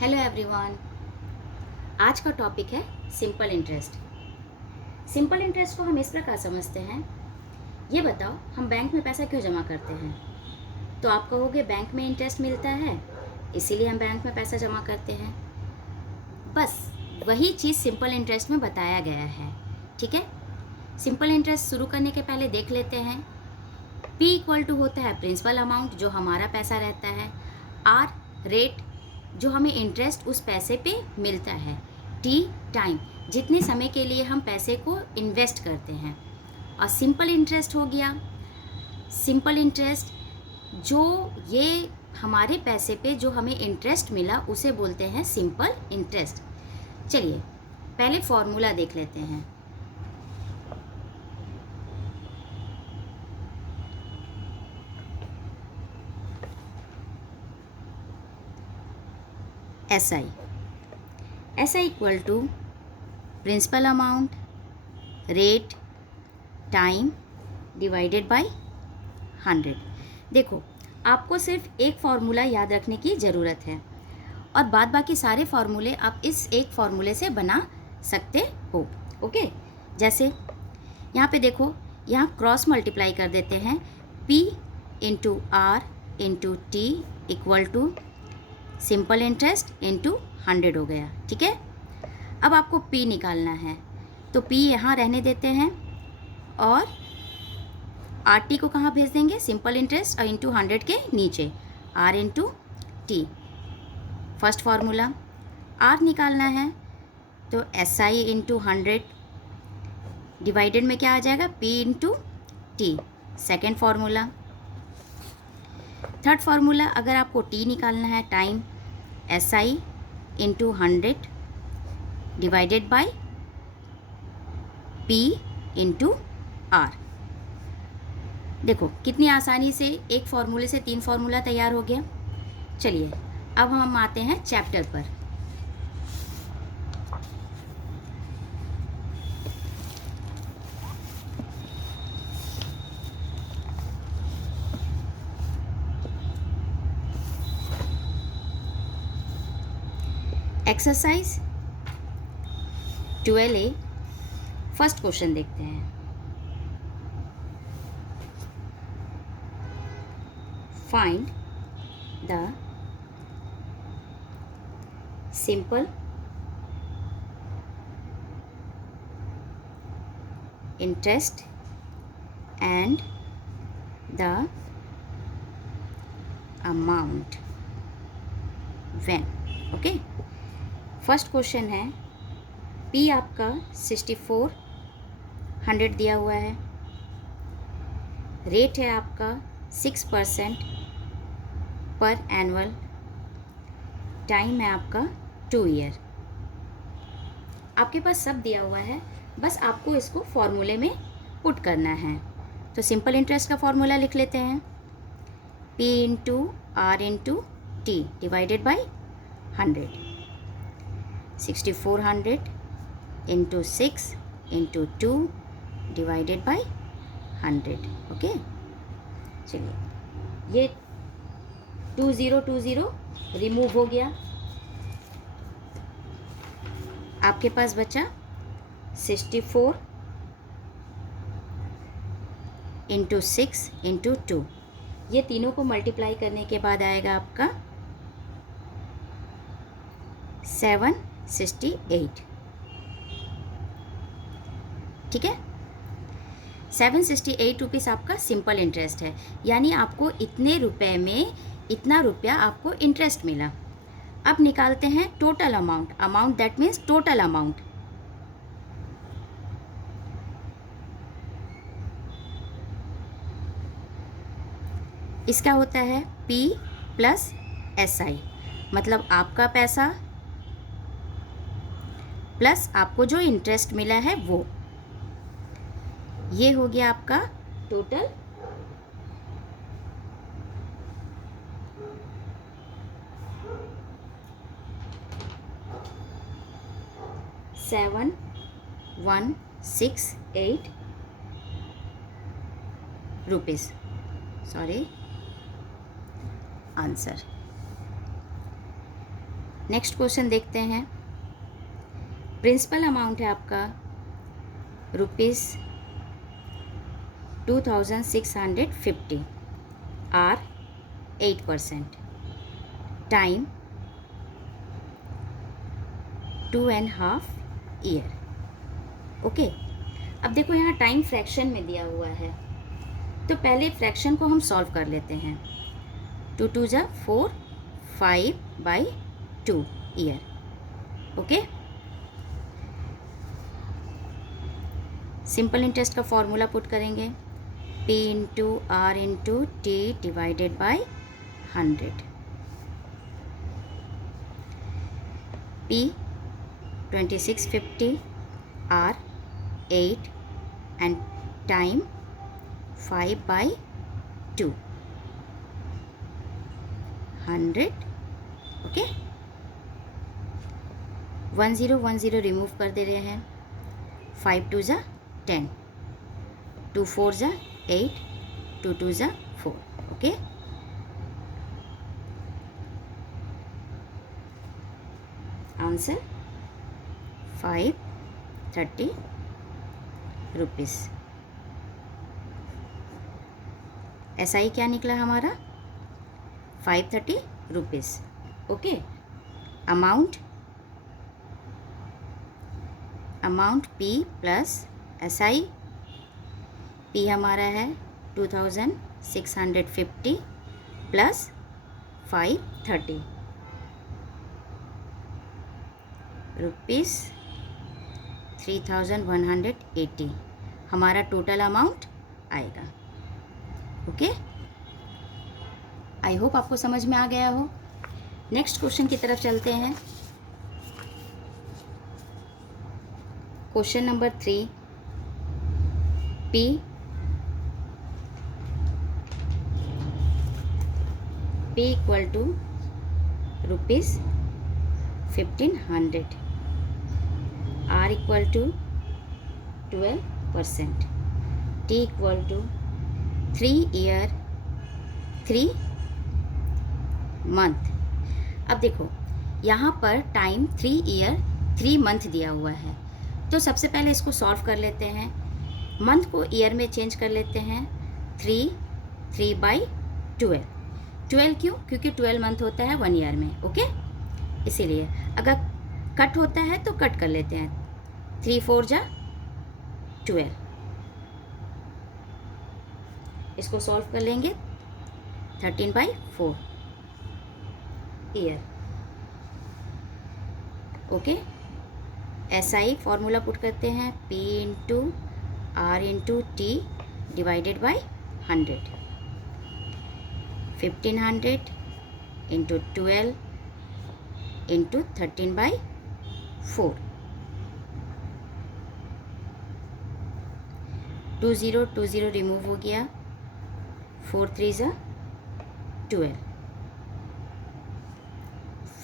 Hello everyone. आज का topic है सिंपल इंटरेस्ट। सिंपल इंटरेस्ट को हम इस प्रकार समझते हैं। ये बताओ, हम बैंक में पैसा क्यों जमा करते हैं? तो आप कहोगे बैंक में इंटरेस्ट मिलता है, इसीलिए हम बैंक में पैसा जमा करते हैं। बस वही चीज़ सिंपल इंटरेस्ट में बताया गया है। ठीक है, सिंपल इंटरेस्ट शुरू करने के पहले देख लेते हैं। P इक्वल टू होता है प्रिंसिपल अमाउंट, जो हमारा पैसा रहता है। R रेट, जो हमें इंटरेस्ट उस पैसे पे मिलता है। T टाइम, जितने समय के लिए हम पैसे को इन्वेस्ट करते हैं। और सिंपल इंटरेस्ट हो गया, सिंपल इंटरेस्ट जो ये हमारे पैसे पे जो हमें इंटरेस्ट मिला उसे बोलते हैं सिंपल इंटरेस्ट। चलिए पहले फॉर्मूला देख लेते हैं। SI equal to principal amount rate time divided by 100। देखो, आपको सिर्फ एक फार्मूला याद रखने की ज़रूरत है और बाद बाकी सारे फार्मूले आप इस एक फार्मूले से बना सकते हो। ओके, जैसे यहाँ पे देखो, यहाँ क्रॉस मल्टीप्लाई कर देते हैं। P into R into T equal to simple interest into 100 हो गया। ठीक है, अब आपको P निकालना है, तो P यहाँ रहने देते हैं और RT को कहाँ भेज देंगे? सिंपल इंटरेस्ट और इंटू 100 के नीचे R into T. First formula R निकालना है तो SI इंटू 100 डिवाइडेड में क्या आ जाएगा? P into T. Second formula. Third formula, अगर आपको T निकालना है time, SI into 100 divided by P into R। देखो कितनी आसानी से एक फार्मूले से 3 फार्मूला तैयार हो गया। चलिए अब हम आते हैं चैप्टर पर। एक्सरसाइज 12A फर्स्ट क्वेश्चन देखते हैं। Find the simple interest and the amount when. Okay, first question है, P आपका 6400 दिया हुआ है, रेट है आपका 6% पर एनुअल, टाइम है आपका 2 ईयर। आपके पास सब दिया हुआ है, बस आपको इसको फॉर्मूले में पुट करना है। तो सिंपल इंटरेस्ट का फॉर्मूला लिख लेते हैं। P into R into T divided by 100। 6400 into 6 into 2 divided by 100। Okay, चलिए ये 2020 रिमूव हो गया। आपके पास बचा 64 इंटू 6 इंटू 2। ये तीनों को मल्टीप्लाई करने के बाद आएगा आपका 768। ठीक है, 768 रुपीज़ आपका सिंपल इंटरेस्ट है, यानी आपको इतने रुपए में इतना रुपया आपको इंटरेस्ट मिला। अब निकालते हैं total amount. Amount that means total amount. इसका होता है P प्लस SI, मतलब आपका पैसा प्लस आपको जो इंटरेस्ट मिला है वो। ये हो गया आपका total ₹7168 rupees. Sorry, answer. Next question देखते हैं। प्रिंसिपल अमाउंट है आपका ₹2650, आर 8%, टाइम 2.5 ईयर। ओके, अब देखो यहाँ टाइम फ्रैक्शन में दिया हुआ है, तो पहले फ्रैक्शन को हम सॉल्व कर लेते हैं। 2 2 जा 4, 5/2 ईयर। ओके, सिंपल इंटरेस्ट का फॉर्मूला पुट करेंगे, P into R into T divided by 100। P 2650, R 8 and time 5/2, 100। Okay, 1010 remove कर दे रहे हैं। 5 2 जा 10, 2 4 जा 8, 2 2 जा 4। Okay, answer 530 rupees. ऐसा ही क्या निकला हमारा, 530 rupees. Okay, amount P plus SI, P हमारा है 2650 प्लस 530 रुपीज़, 3180 हमारा टोटल अमाउंट आएगा। ओके, आई होप आपको समझ में आ गया हो। नेक्स्ट क्वेश्चन की तरफ चलते हैं। Question number 3, P equal to ₹1500, R equal to 12%, T equal to 3 year 3 month. अब देखो यहाँ पर टाइम 3 ईयर 3 मंथ दिया हुआ है, तो सबसे पहले इसको सॉल्व कर लेते हैं। मंथ को ईयर में चेंज कर लेते हैं। 3/12, 12 क्यों? क्योंकि 12 मंथ होता है 1 ईयर में। ओके, इसीलिए अगर कट होता है तो कट कर लेते हैं। 3 4 जा 12, इसको सॉल्व कर लेंगे। 13/4 year. Okay, SI formula put करते हैं, P into R into T divided by 100। 1500 into 12 into 13/4। 20 remove हो गया। 4 3 जा 12,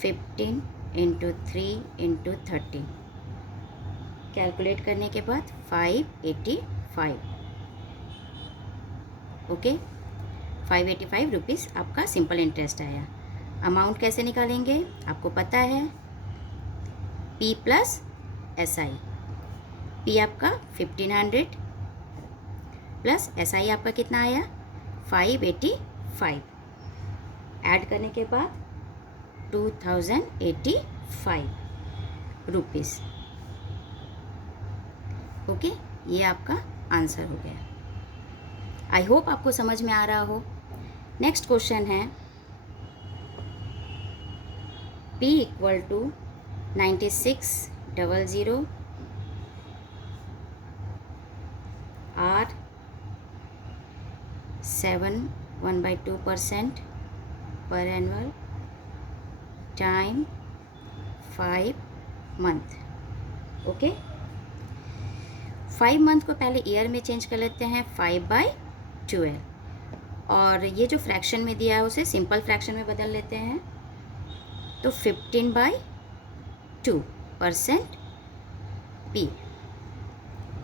15 इंटू 3 इंटू 30, कैलकुलेट करने के बाद 585। ओके, 585 रुपीज़ आपका सिंपल इंटरेस्ट आया। अमाउंट कैसे निकालेंगे आपको पता है, P प्लस SI। P आपका 1500 प्लस SI आपका कितना आया 585, ऐड करने के बाद 2085 रुपीज़। ओके, ये आपका आंसर हो गया। आई होप आपको समझ में आ रहा हो। नेक्स्ट क्वेश्चन है, P इक्वल टू 9600, R 7 1/2% पर annual, time 5 month. Okay, 5 month को पहले ईयर में चेंज कर लेते हैं, 5/12, और ये जो फ्रैक्शन में दिया है उसे सिंपल फ्रैक्शन में बदल लेते हैं, तो 15/2% P।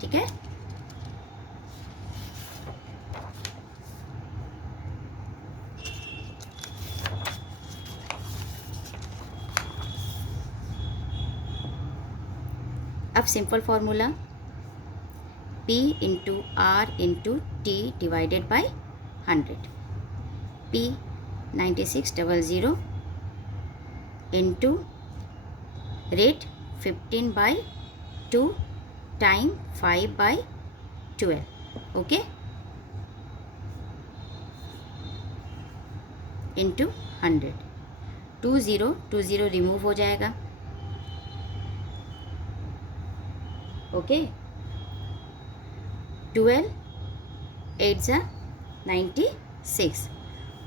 ठीक है, अब simple formula P into R into T divided by 100. P 9600 into rate 15/2 time 5/12. Okay, into 100. 20 remove हो जाएगा. ओके, 12 8 ज़ा 96,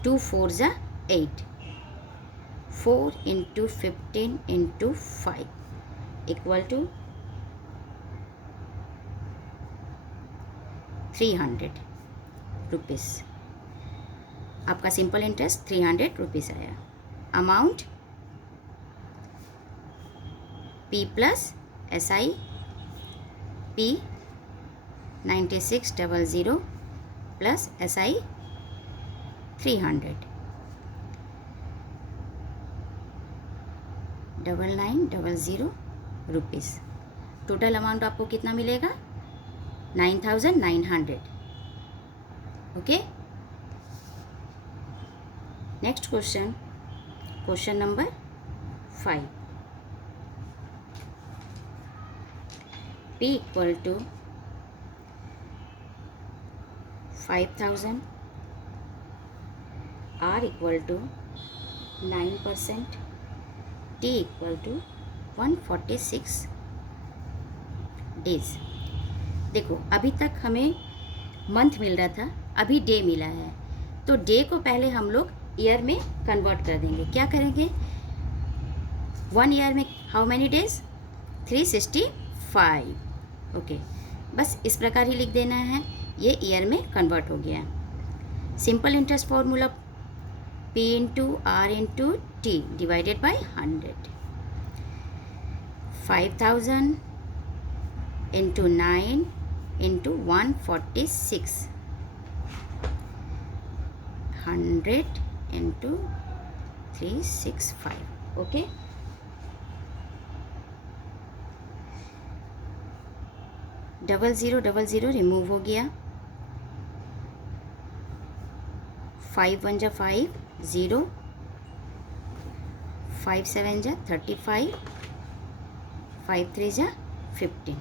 2 4 ज़ा 8, 4 into 15 into 5 equal to 300 rupees. आपका सिंपल इंटरेस्ट 300 रुपीज़ आया. Amount P plus SI P 9600 plus SI 300 9900 rupees. Total amount आपको कितना मिलेगा? 9900. Okay, next question, question number 5. P equal to 5000, R equal to 9%, T equal to 146 days. देखो, अभी तक हमें month मिल रहा था, अभी डे मिला है, तो डे को पहले हम लोग ईयर में कन्वर्ट कर देंगे. क्या करेंगे? 1 ईयर में हाउ मैनी डेज? 365. ओके, बस इस प्रकार ही लिख देना है. ये ईयर में कन्वर्ट हो गया. Simple interest formula P into R into T divided by 100. 5000 into 9 into 146, 100 into 365. Okay, double zero remove हो गया. 5 1 जा 5, 0, 5 7 जा 35, 5 3 जा 15,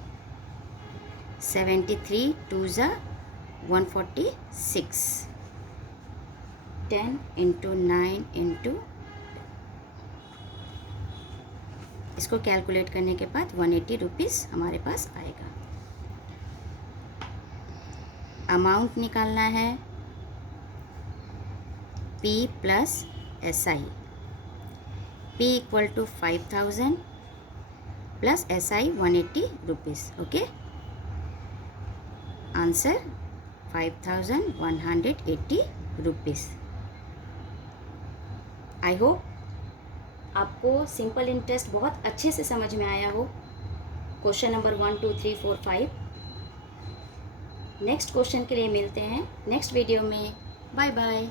73 2 जा 146, 10 इंटू 9 इंटू, इसको कैलकुलेट करने के बाद 180 रुपीज़ हमारे पास आएगा. अमाउंट निकालना है P plus SI. P equal to 5000 plus SI 180 rupees. Okay, answer 5180 rupees. I hope आपको सिंपल इंटरेस्ट बहुत अच्छे से समझ में आया हो. Question number 1 2 3 4 5. नेक्स्ट क्वेश्चन के लिए मिलते हैं नेक्स्ट वीडियो में. Bye bye.